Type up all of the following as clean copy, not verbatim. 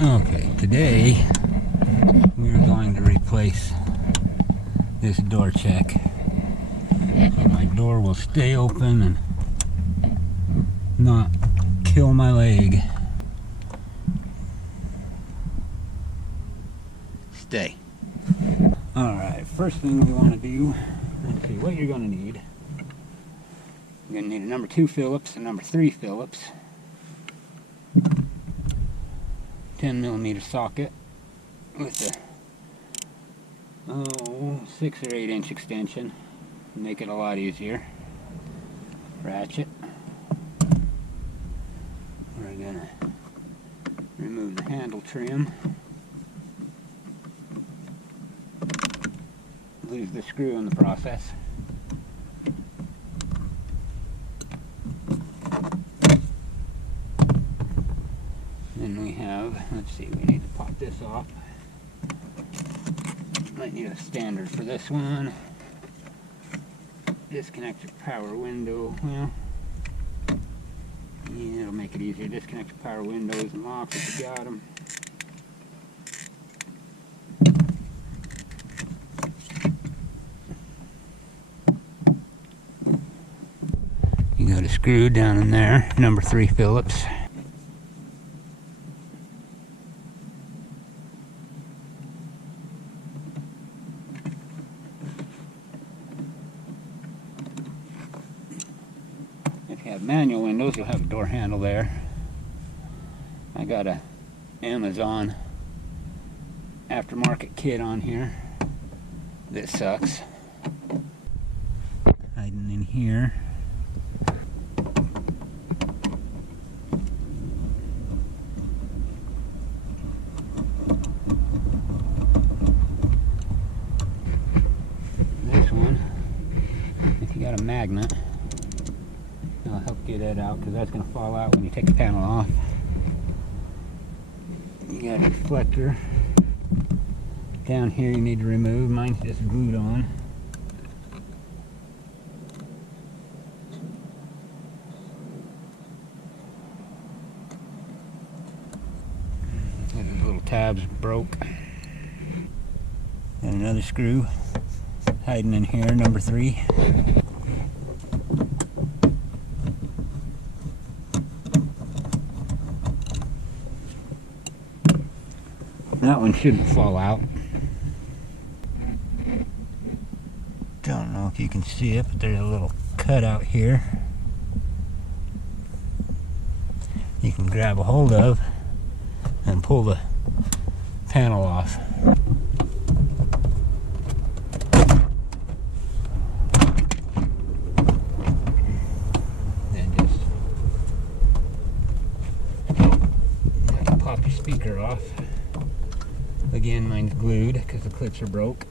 Okay, today we're going to replace this door check so my door will stay open and not kill my leg. Stay. Alright, first thing we want to do, let's see what you're going to need. You're going to need a number 2 Phillips and number 3 Phillips. 10mm socket with a 6 or 8 inch extension. Make it a lot easier. Ratchet. We're going to remove the handle trim. Lose the screw in the process. Then we have, let's see, we need to pop this off. Might need a standard for this one. Disconnect your power window. Well, yeah, it'll make it easier. Disconnect your power windows and locks if you got them. You got a screw down in there, number 3 Phillips. If you have manual windows, you'll have a door handle there. I got a Amazon aftermarket kit on here. This sucks. Hiding in here. This one, if you got a magnet, it'll help get that out because that's going to fall out when you take the panel off. You got a reflector down here you need to remove. Mine's just glued on. These little tabs broke. And another screw hiding in here, number 3. That one shouldn't fall out. Don't know if you can see it, but there's a little cutout here you can grab a hold of and pull the panel off. Then just pop your speaker off. Again, mine's glued because the clips are broke.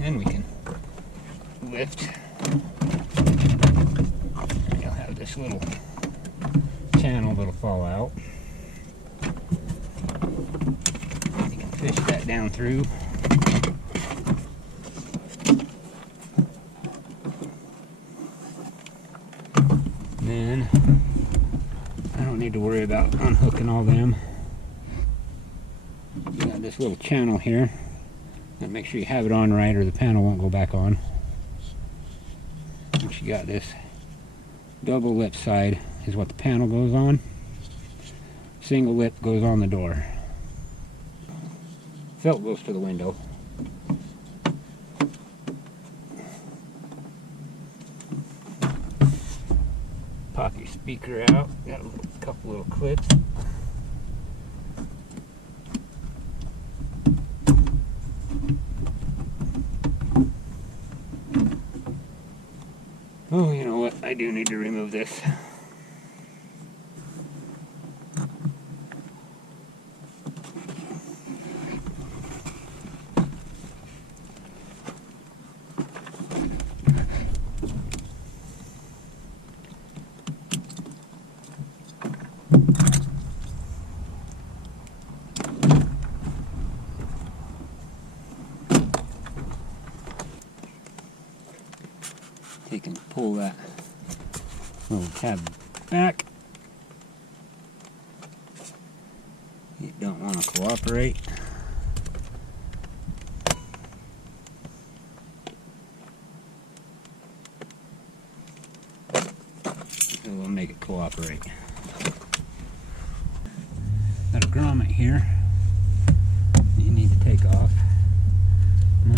And we can lift. You'll have this little channel that'll fall out. You can fish that down through. Then I don't need to worry about unhooking all them. You got this little channel here. And make sure you have it on right or the panel won't go back on. Once you got this double lip side is what the panel goes on. Single lip goes on the door. Felt goes to the window. Pop your speaker out. Got a couple little clips. Oh, you know what? I do need to remove this. You can pull that little tab back. You don't want to cooperate. So we'll make it cooperate. Got a grommet here you need to take off.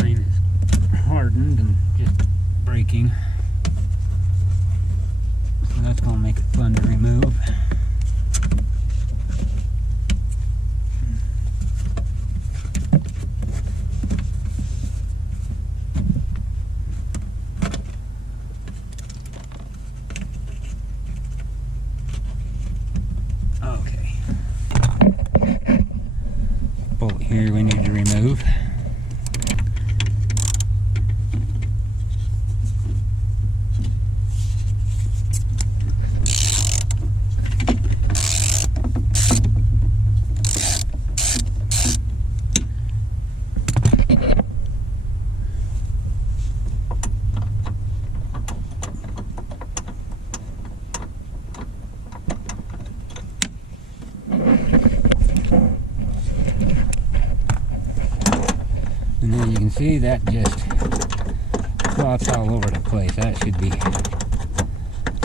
Mine is hardened and just breaking. So that's going to make it fun to remove. Bolt here we need to remove. And then you can see that just cloths all over the place. That should be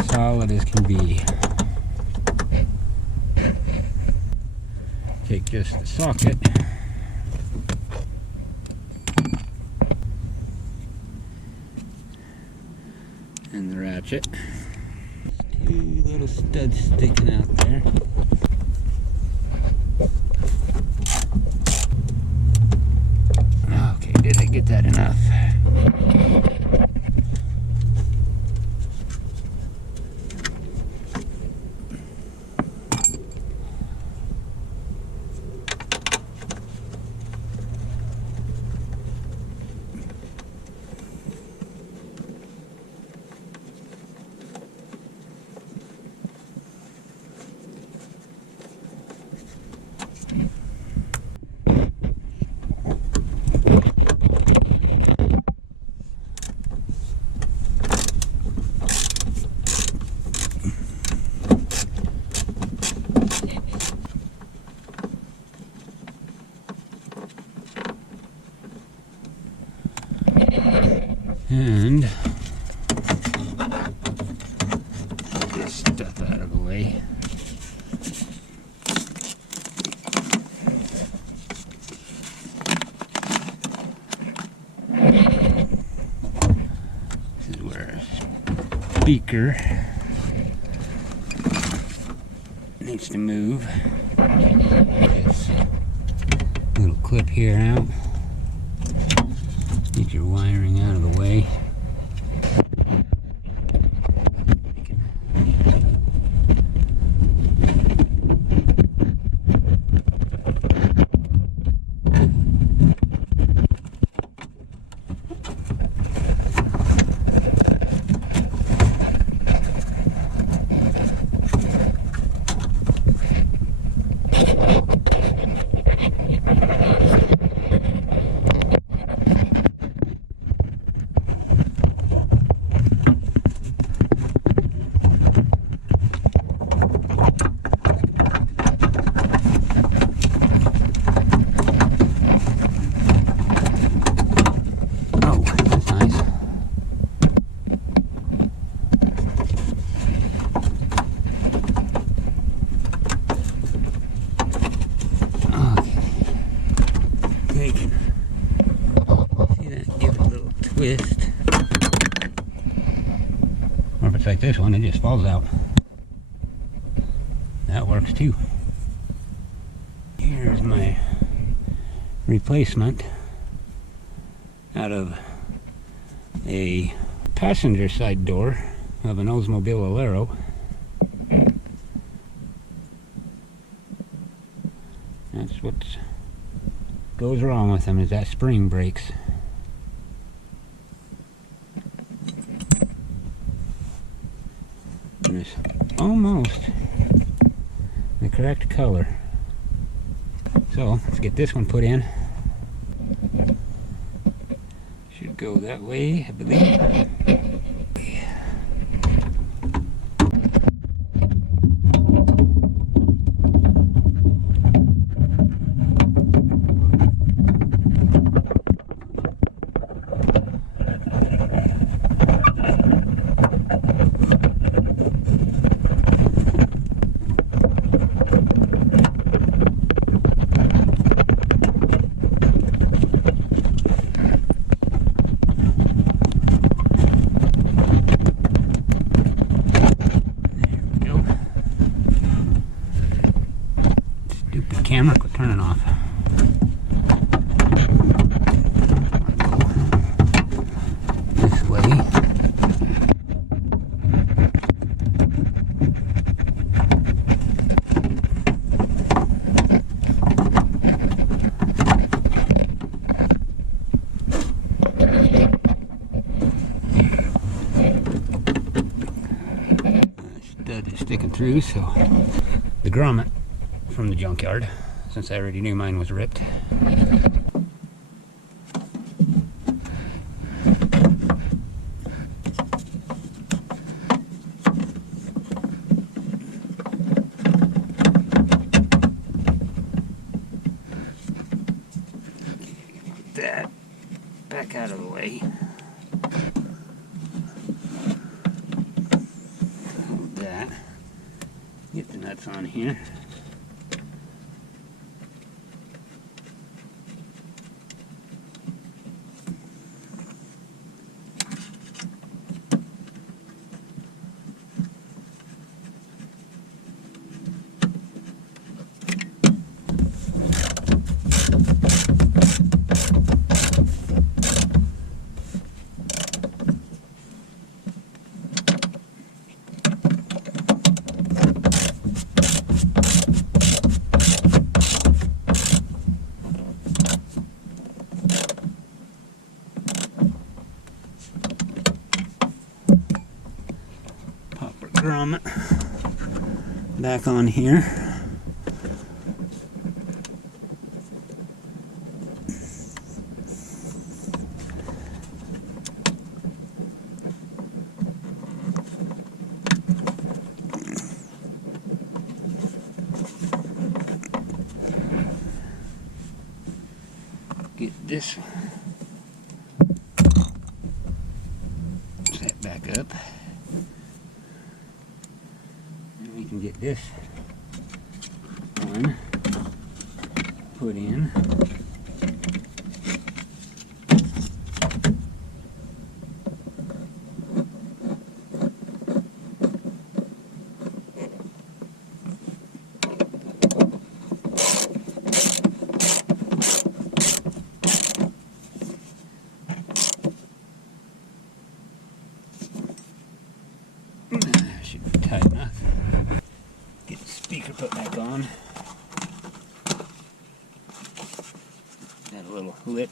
solid as can be. Take just the socket and the ratchet. Two little studs sticking out there. Did I get that enough? And get this stuff out of the way. This is where a speaker needs to move. This little clip here out. Get your wiring out of the way. Twist. Or if it's like this one, it just falls out. That works too. Here's my replacement out of a passenger side door of an Oldsmobile Alero. That's what goes wrong with them, is that spring breaks. And it's almost the correct color. So let's get this one put in. Should go that way, I believe. stud is sticking through, so the grommet from the junkyard, since I already knew mine was ripped. That back out of the way. Hold that. Get the nuts on here. Grommet back on here. Get this set back up. We can get this one put in. Should be tight enough. Get the speaker put back on. Got a little lip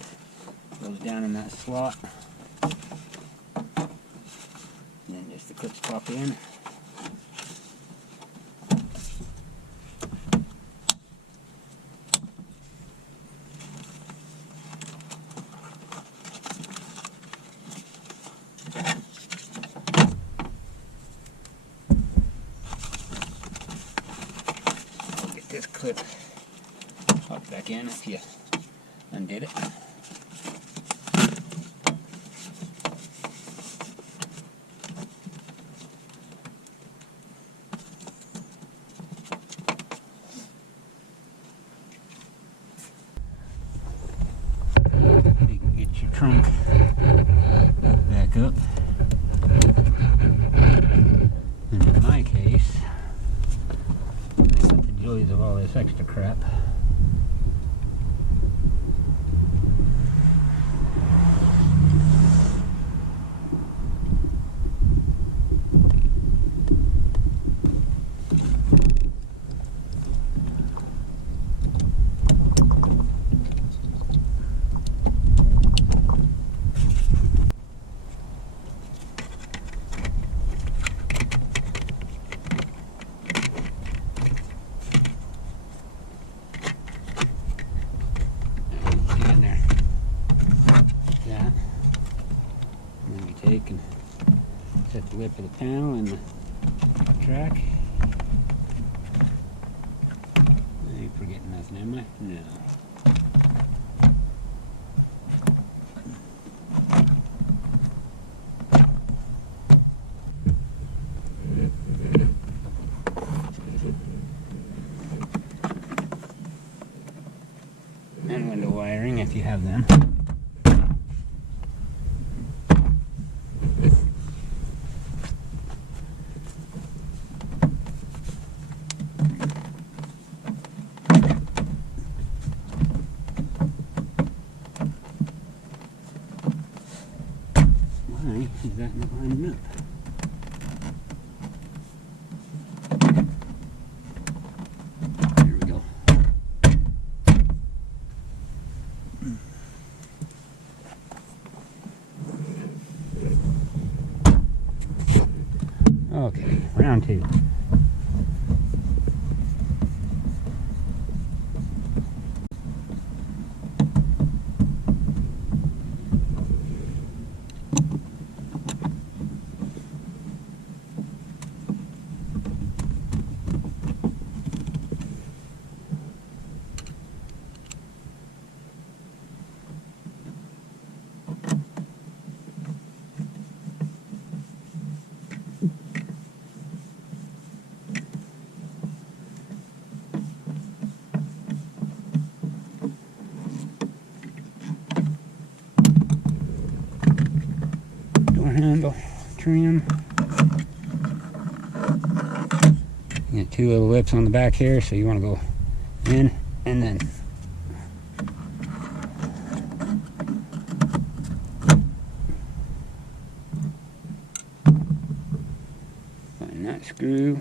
goes down in that slot. And then just the clips pop in. This clip popped back in if you undid it. You can get your trunk back up. And in my case, joys of all this extra crap. Take and set the lip of the panel and the track. I ain't forgetting nothing, am I? No. And window wiring if you have them. Why is that not lining up? There we go. Okay, round two. trim. You got two little lips on the back here, so you want to go in and then find that screw.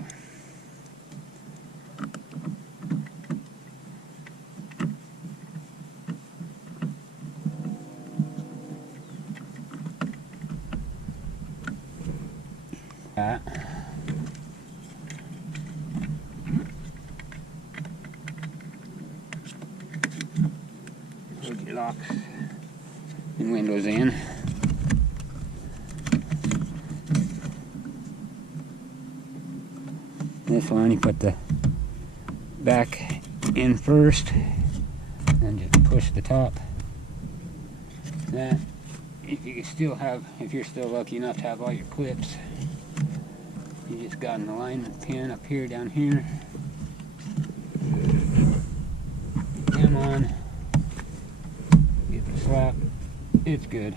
That. Put your locks and windows in. This one you put the back in first and just push the top. That, if you still have, if you're still lucky enough to have all your clips, you just got an alignment pin up here, down here. Come on. Give it a slap. It's good.